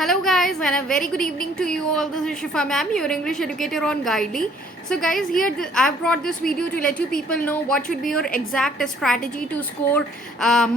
Hello guys and a very good evening to you all. This is Shifa ma'am, your English educator on Guidely. So guys, here I've brought this video to let you people know what should be your exact strategy to score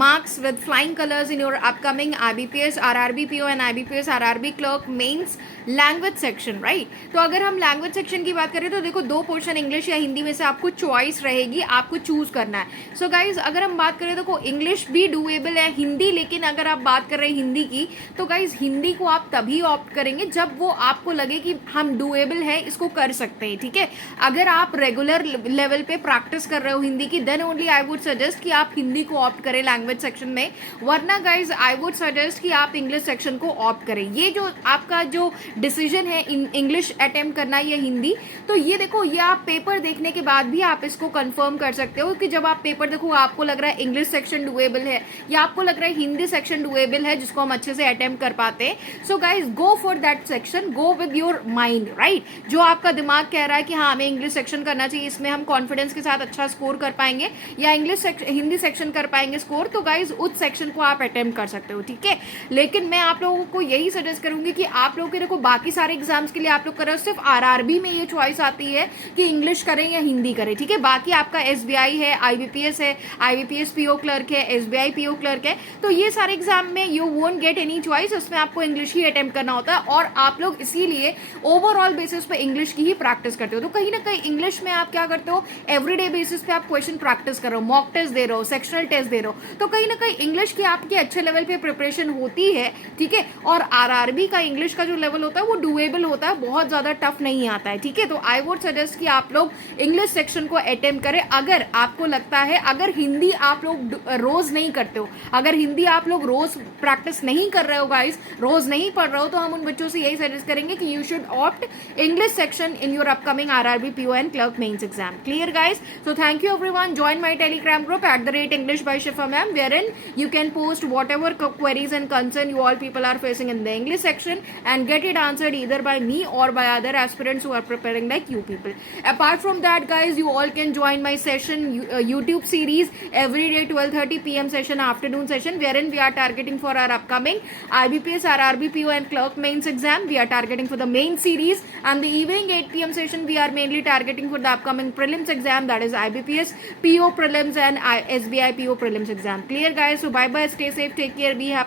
marks with flying colors in your upcoming IBPS, RRB PO and IBPS RRB clerk mains language section right. तो अगर हम language section की बात करें तो देखो दो portion English या हिंदी में से आपको चॉइस रहेगी, आपको चूज करना है. सो गाइज अगर हम बात करें देखो इंग्लिश भी डूएबल है, हिंदी लेकिन अगर आप बात कर रहे हैं हिंदी की तो गाइज हिंदी को आप तभी ऑप्ट करेंगे जब वो आपको लगे कि हम डूएबल है, इसको कर सकते हैं. ठीक है, अगर आप रेगुलर लेवल पे प्रैक्टिस कर रहे हो हिंदी की then only I would suggest कि आप हिंदी को ऑप्ट करें लैंग्वेज सेक्शन में, वरना गाइज आई वुड सजेस्ट कि आप इंग्लिश सेक्शन को ऑप्ट करें. ये जो आपका जो डिसीजन है इंग्लिश अटेम्प्ट करना या हिंदी, तो ये देखो ये आप पेपर देखने के बाद भी आप इसको कंफर्म कर सकते हो कि जब आप पेपर देखो आपको लग रहा है इंग्लिश सेक्शन डूएबल है या आपको लग रहा है हिंदी सेक्शन डूएबल है जिसको हम अच्छे से अटेम्प्ट कर पाते हैं. So guys go for that section, go with your mind right. जो आपका दिमाग कह रहा है कि हाँ हमें इंग्लिश सेक्शन करना चाहिए, इसमें हम कॉन्फिडेंस के साथ अच्छा स्कोर कर पाएंगे या हिंदी सेक्शन कर पाएंगे स्कोर, तो गाइज उस सेक्शन को आप अटेम्प्ट कर सकते हो. ठीक है, लेकिन मैं आप लोगों को यही सजेस्ट करूंगी कि आप लोग के देखो बाकी सारे एग्जाम्स के लिए आप लोग कर रहे हो, सिर्फ आरआरबी में ये चॉइस आती है कि इंग्लिश करें या हिंदी करें. ठीक है, बाकी आपका एसबीआई है, आईबीपीएस है, आईबीपीएस पीओ क्लर्क है, एसबीआई पीओ क्लर्क है, तो ये सारे एग्जाम में you won't get any choice, उसमें आपको इंग्लिश ही अटेम्प्ट करना होता है और आप लोग इसीलिए ओवरऑल बेसिस पे इंग्लिश की ही प्रैक्टिस करते हो. तो कहीं ना कहीं इंग्लिश में आप क्या करते हो, एवरीडे बेसिस पे आप क्वेश्चन प्रैक्टिस कर रहे हो, मॉक टेस्ट दे रहे हो, सेक्शनल टेस्ट दे रहे हो, तो कहीं ना कहीं इंग्लिश की आपकी अच्छे लेवल पे प्रिपरेशन होती है. ठीक है, और आरआरबी का इंग्लिश का जो लेवल होता है वो डूएबल होता है, बहुत ज्यादा टफ नहीं आता है. ठीक है, तो आई वुड सजेस्ट कि आप लोग इंग्लिश सेक्शन को अटेम्प्ट करें. अगर आपको लगता है अगर हिंदी आप लोग रोज नहीं करते हो, अगर हिंदी आप लोग रोज प्रैक्टिस नहीं कर रहे हो गाइस, रोज नहीं पढ़ रहे हो, तो हम उन बच्चों से यही सजेस्ट करेंगे कि you should opt English section in your upcoming RRB PO and clerk mains exam. Clear guys? So thank you everyone. Join my telegram group @English by Shifa ma'am, wherein you can post whatever queries and concern you all people are facing in the English section and get it answered either by me or by other aspirants who are preparing like you people. Apart from that guys, you all can join my session YouTube series every day 12:30 p.m. session, afternoon session, wherein we are targeting for our upcoming IBPS, RRB, PO and clerk mains exam. We are targeting for the main series, and the evening 8 p.m. session we are mainly targeting for the upcoming prelims exam, that is IBPS PO prelims and SBI PO prelims exam. Clear guys? So bye bye, stay safe, take care, be happy.